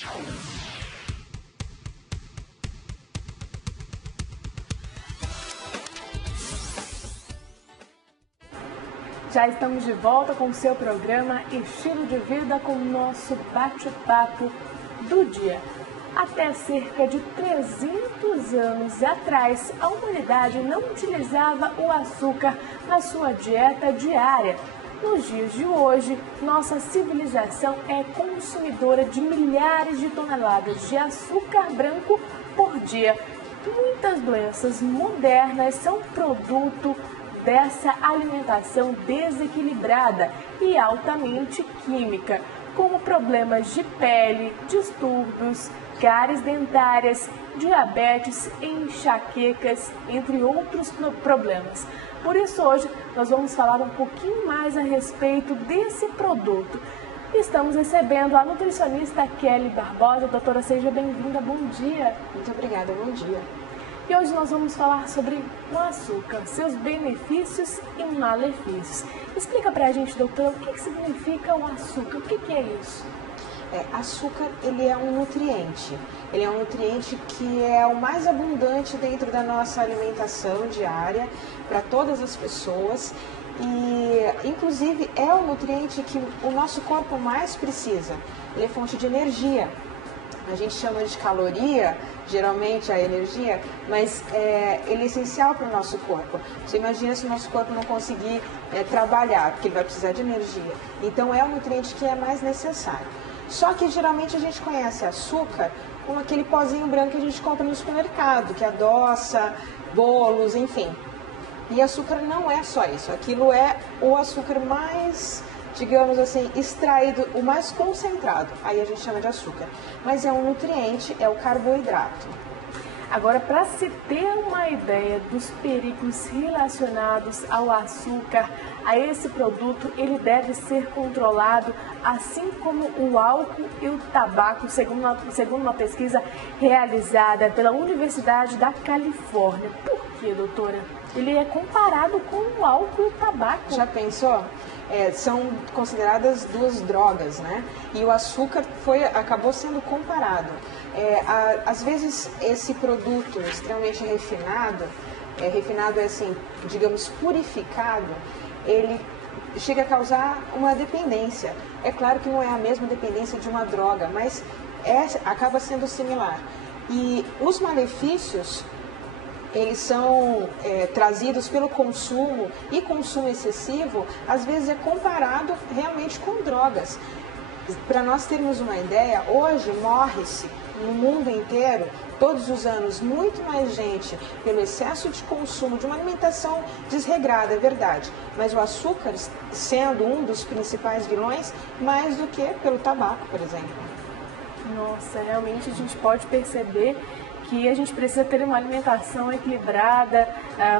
Já estamos de volta com o seu programa Estilo de Vida, com o nosso bate-papo do dia. Até cerca de 300 anos atrás, a humanidade não utilizava o açúcar na sua dieta diária. Nos dias de hoje, nossa civilização é consumidora de milhares de toneladas de açúcar branco por dia. Muitas doenças modernas são produto dessa alimentação desequilibrada e altamente química, como problemas de pele, distúrbios, cáries dentárias, diabetes, enxaquecas, entre outros problemas. Por isso hoje nós vamos falar um pouquinho mais a respeito desse produto. Estamos recebendo a nutricionista Kelly Barbosa. Doutora, seja bem-vinda, bom dia. Muito obrigada, bom dia. E hoje nós vamos falar sobre o açúcar, seus benefícios e malefícios. Explica pra gente, doutora, o que significa o açúcar, o que é isso? Açúcar, ele é um nutriente. Ele é um nutriente que é o mais abundante dentro da nossa alimentação diária para todas as pessoas. E, inclusive, é o nutriente que o nosso corpo mais precisa. Ele é fonte de energia. A gente chama de caloria, geralmente, a energia, mas ele é essencial para o nosso corpo. Você imagina se o nosso corpo não conseguir trabalhar, porque ele vai precisar de energia. Então, é o nutriente que é mais necessário. Só que, geralmente, a gente conhece açúcar como aquele pozinho branco que a gente compra no supermercado, que adoça, bolos, enfim. E açúcar não é só isso. Aquilo é o açúcar mais, digamos assim, extraído, o mais concentrado. Aí a gente chama de açúcar. Mas é um nutriente, é o carboidrato. Agora, para se ter uma ideia dos perigos relacionados ao açúcar, a esse produto, ele deve ser controlado, assim como o álcool e o tabaco, segundo uma pesquisa realizada pela Universidade da Califórnia. Por que, doutora? Ele é comparado com o álcool e o tabaco. Já pensou? São consideradas duas drogas, né? E o açúcar acabou sendo comparado. Às vezes esse produto extremamente refinado é assim, digamos, purificado, ele chega a causar uma dependência. É claro que não é a mesma dependência de uma droga, mas acaba sendo similar. E os malefícios, eles são trazidos pelo consumo, e consumo excessivo, às vezes é comparado realmente com drogas. Para nós termos uma ideia, hoje morre-se no mundo inteiro, todos os anos, muito mais gente pelo excesso de consumo de uma alimentação desregrada, é verdade, mas o açúcar sendo um dos principais vilões, mais do que pelo tabaco, por exemplo. Nossa, realmente a gente pode perceber que a gente precisa ter uma alimentação equilibrada,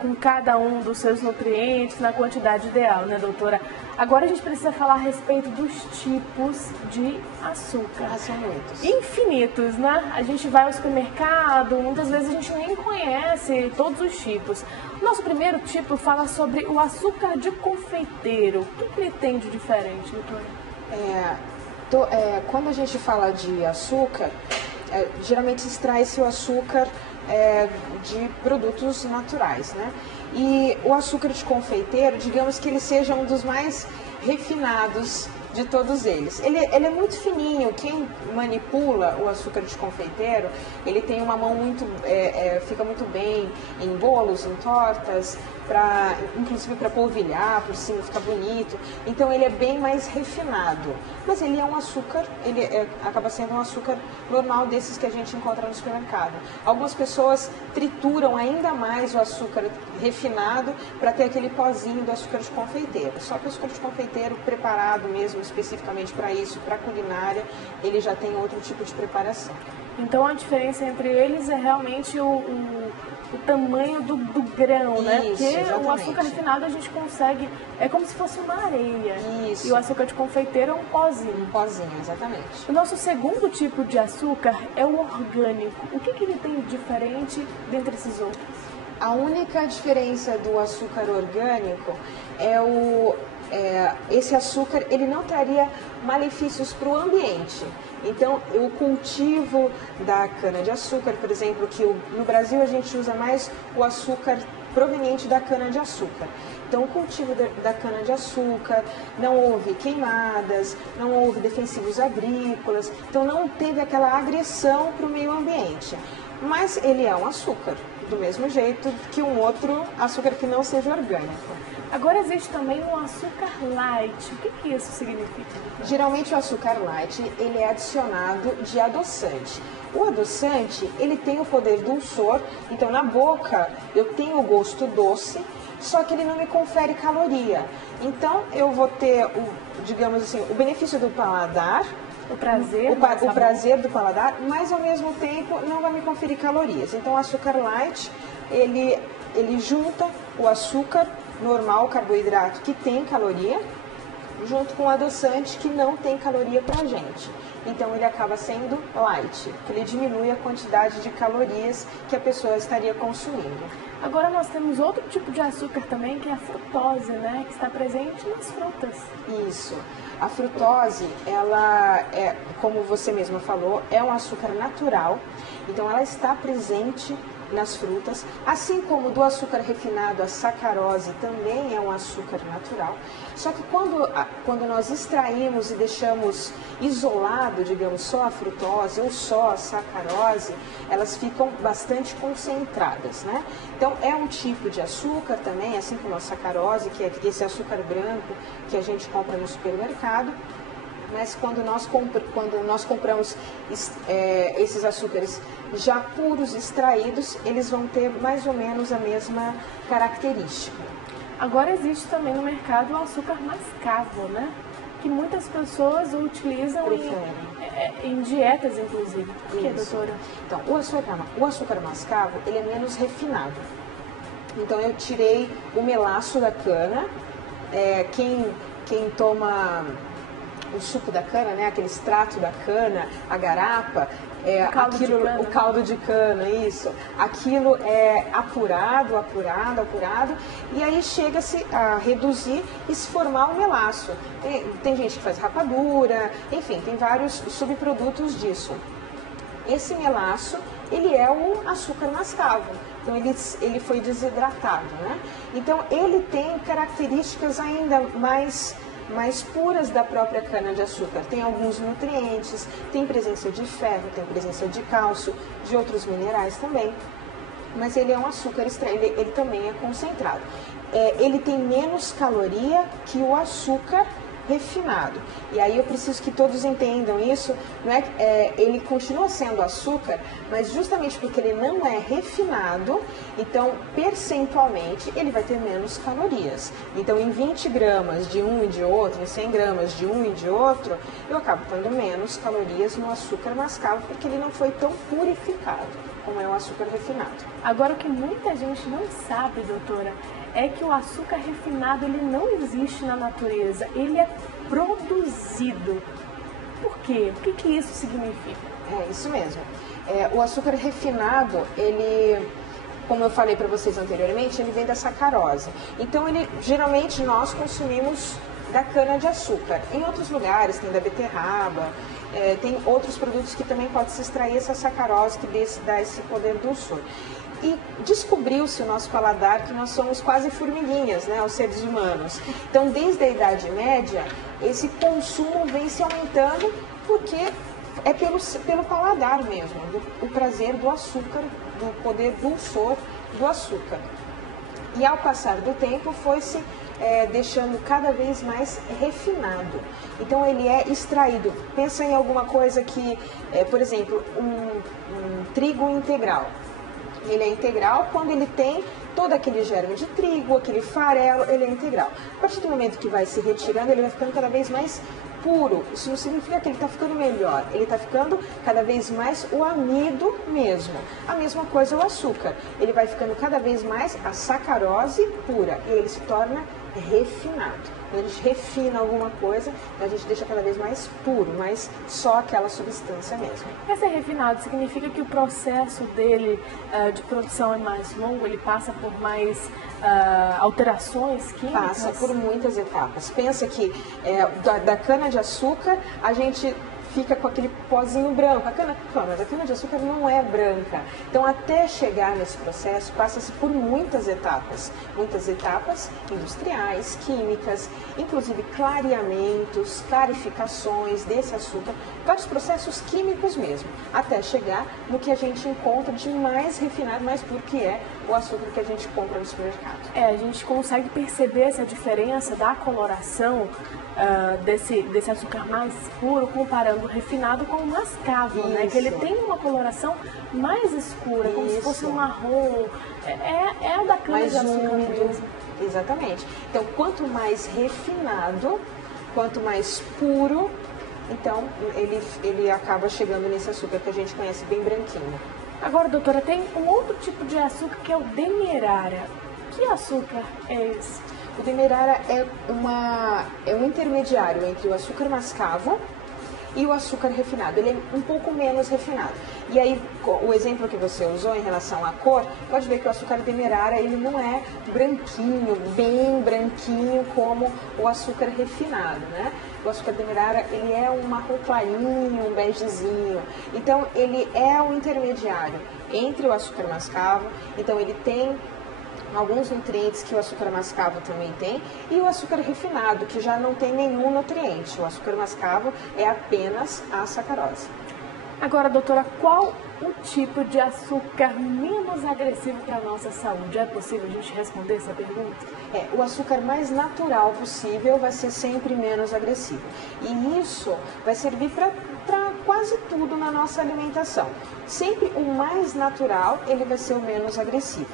com cada um dos seus nutrientes, na quantidade ideal, né, doutora? Agora a gente precisa falar a respeito dos tipos de açúcar. São muitos. Infinitos, né? A gente vai ao supermercado, muitas vezes a gente nem conhece todos os tipos. Nosso primeiro tipo fala sobre o açúcar de confeiteiro. O que ele tem de diferente, doutora? Quando a gente fala de açúcar, geralmente extrai-se o açúcar de produtos naturais, né? E o açúcar de confeiteiro, digamos que ele seja um dos mais refinados de todos eles. Ele é muito fininho. Quem manipula o açúcar de confeiteiro, ele tem uma mão muito, fica muito bem em bolos, em tortas, inclusive para polvilhar por cima, fica bonito. Então ele é bem mais refinado. Mas ele é um açúcar, acaba sendo um açúcar normal desses que a gente encontra no supermercado. Algumas pessoas trituram ainda mais o açúcar refinado para ter aquele pozinho do açúcar de confeiteiro. Só que o açúcar de confeiteiro preparado mesmo, especificamente para isso, para culinária, ele já tem outro tipo de preparação. Então a diferença entre eles é realmente o tamanho do grão, né? Isso, porque exatamente. O açúcar refinado a gente consegue, é como se fosse uma areia. Isso. E o açúcar de confeiteiro é um pozinho. Um pozinho, exatamente. O nosso segundo tipo de açúcar é o orgânico. O que ele tem de diferente dentre esses outros? A única diferença do açúcar orgânico é esse açúcar ele não traria malefícios para o ambiente. Então, o cultivo da cana-de-açúcar, por exemplo, que no Brasil a gente usa mais o açúcar proveniente da cana-de-açúcar. Então, o cultivo da cana-de-açúcar, não houve queimadas, não houve defensivos agrícolas, então não teve aquela agressão para o meio ambiente. Mas ele é um açúcar, do mesmo jeito que um outro açúcar que não seja orgânico. Agora existe também o açúcar light. O que isso significa? Geralmente o açúcar light ele é adicionado de adoçante. O adoçante ele tem o poder dulçor, então na boca eu tenho o gosto doce, só que ele não me confere caloria. Então eu vou ter digamos assim, o benefício do paladar, o prazer do paladar, mas ao mesmo tempo não vai me conferir calorias. Então o açúcar light ele junta o açúcar normal, carboidrato que tem caloria, junto com o adoçante que não tem caloria pra gente. Então ele acaba sendo light, ele diminui a quantidade de calorias que a pessoa estaria consumindo. Agora nós temos outro tipo de açúcar também, que é a frutose, né? Que está presente nas frutas. Isso. A frutose, ela é, como você mesma falou, é um açúcar natural. Então ela está presente nas frutas, assim como do açúcar refinado, a sacarose também é um açúcar natural. Só que quando nós extraímos e deixamos isolado, digamos, só a frutose ou só a sacarose, elas ficam bastante concentradas, né? Então é um tipo de açúcar também, assim como a sacarose, que é esse açúcar branco que a gente compra no supermercado. Mas quando nós compramos esses açúcares já puros, extraídos, eles vão ter mais ou menos a mesma característica. Agora existe também no mercado o açúcar mascavo, né? Que muitas pessoas utilizam em dietas, inclusive. Por que, doutora? Então, o açúcar mascavo, ele é menos refinado. Então, eu tirei o melaço da cana. Quem toma o suco da cana, né, aquele extrato da cana, a garapa, o caldo de cana, isso. Aquilo é apurado, e aí chega-se a reduzir e se formar um melaço. Tem gente que faz rapadura, enfim, tem vários subprodutos disso. Esse melaço, ele é o açúcar mascavo. Então ele foi desidratado, né? Então ele tem características ainda mais puras da própria cana-de-açúcar. Tem alguns nutrientes, tem presença de ferro, tem presença de cálcio, de outros minerais também. Mas ele é um açúcar estranho, ele também é concentrado. Ele tem menos caloria que o açúcar refinado. E aí eu preciso que todos entendam isso, não ele continua sendo açúcar, mas justamente porque ele não é refinado, então percentualmente ele vai ter menos calorias. Então em 20 gramas de um e de outro, em 100 gramas de um e de outro, eu acabo tendo menos calorias no açúcar mascavo, porque ele não foi tão purificado como é o açúcar refinado. Agora, o que muita gente não sabe, doutora, é que o açúcar refinado ele não existe na natureza, ele é produzido. Por quê? O que isso significa? É isso mesmo. O açúcar refinado, ele, como eu falei para vocês anteriormente, ele vem da sacarose. Então, geralmente nós consumimos da cana-de-açúcar. Em outros lugares tem da beterraba, tem outros produtos que também pode se extrair essa sacarose que dá esse poder dulçor. E descobriu-se o nosso paladar que nós somos quase formiguinhas, né, os seres humanos. Então, desde a Idade Média, esse consumo vem se aumentando porque é pelo paladar mesmo, o prazer do açúcar, do poder dulçor do açúcar. E ao passar do tempo foi-se deixando cada vez mais refinado. Então ele é extraído. Pensa em alguma coisa que, por exemplo, um trigo integral. Ele é integral quando ele tem todo aquele germe de trigo, aquele farelo, ele é integral. A partir do momento que vai se retirando, ele vai ficando cada vez mais puro. Isso não significa que ele está ficando melhor, ele está ficando cada vez mais o amido mesmo. A mesma coisa o açúcar, ele vai ficando cada vez mais a sacarose pura e ele se torna refinado. Quando a gente refina alguma coisa, a gente deixa cada vez mais puro, mas só aquela substância mesmo. Esse refinado significa que o processo dele de produção é mais longo, ele passa por mais alterações químicas? Passa por muitas etapas. Pensa que da cana-de-açúcar a gente fica com aquele pozinho branco. A cana-de-açúcar não é branca. Então, até chegar nesse processo, passa-se por muitas etapas industriais, químicas, inclusive clareamentos, clarificações desse açúcar, vários processos químicos mesmo, até chegar no que a gente encontra de mais refinado, mais puro, que é o açúcar que a gente compra no supermercado. A gente consegue perceber essa diferença da coloração desse açúcar mais puro, comparando o refinado com o mascavo, né? Que ele tem uma coloração mais escura, como se fosse um marrom. É o da cana-de-açúcar mesmo. Exatamente. Então, quanto mais refinado, quanto mais puro, então ele acaba chegando nesse açúcar que a gente conhece bem branquinho. Agora, doutora, tem um outro tipo de açúcar que é o demerara. Que açúcar é esse? O demerara é um intermediário entre o açúcar mascavo e o açúcar refinado. Ele é um pouco menos refinado. E aí, o exemplo que você usou em relação à cor, pode ver que o açúcar demerara, ele não é branquinho, bem branquinho como o açúcar refinado, né? O açúcar demerara, ele é um marrom clarinho, um begezinho. Então, ele é o intermediário entre o açúcar mascavo. Então, ele tem alguns nutrientes que o açúcar mascavo também tem, e o açúcar refinado, que já não tem nenhum nutriente. O açúcar mascavo é apenas a sacarose. Agora, doutora, qual o tipo de açúcar menos agressivo para a nossa saúde? É possível a gente responder essa pergunta? O açúcar mais natural possível vai ser sempre menos agressivo. E isso vai servir para quase tudo na nossa alimentação. Sempre o mais natural, ele vai ser o menos agressivo.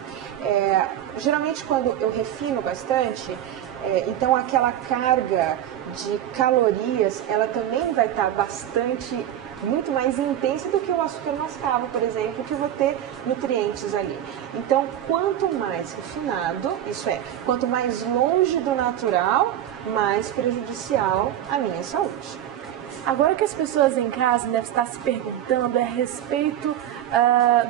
Geralmente, quando eu refino bastante, então aquela carga de calorias, ela também vai estar muito mais intensa do que o açúcar mascavo, por exemplo, que eu vou ter nutrientes ali. Então, quanto mais refinado, isso é, quanto mais longe do natural, mais prejudicial à minha saúde. Agora, que as pessoas em casa devem estar se perguntando é a respeito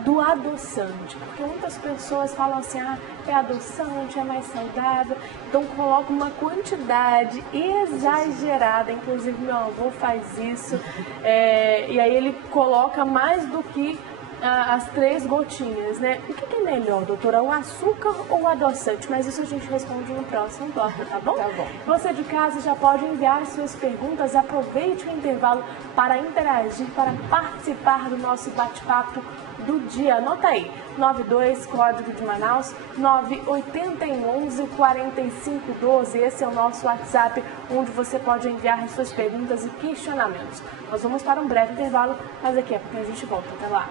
do adoçante, porque muitas pessoas falam assim, é adoçante, é mais saudável, então coloca uma quantidade exagerada, inclusive meu avô faz isso, e aí ele coloca mais do que as 3 gotinhas, né? O que é melhor, doutora, o açúcar ou o adoçante? Mas isso a gente responde no próximo bloco, tá bom? Tá bom. Você de casa já pode enviar suas perguntas, aproveite o intervalo para interagir, para participar do nosso bate-papo do dia. Anota aí, 92, código de Manaus, 98111 4512. Esse é o nosso WhatsApp, onde você pode enviar suas perguntas e questionamentos. Nós vamos para um breve intervalo, mas daqui a pouco a gente volta. Até lá.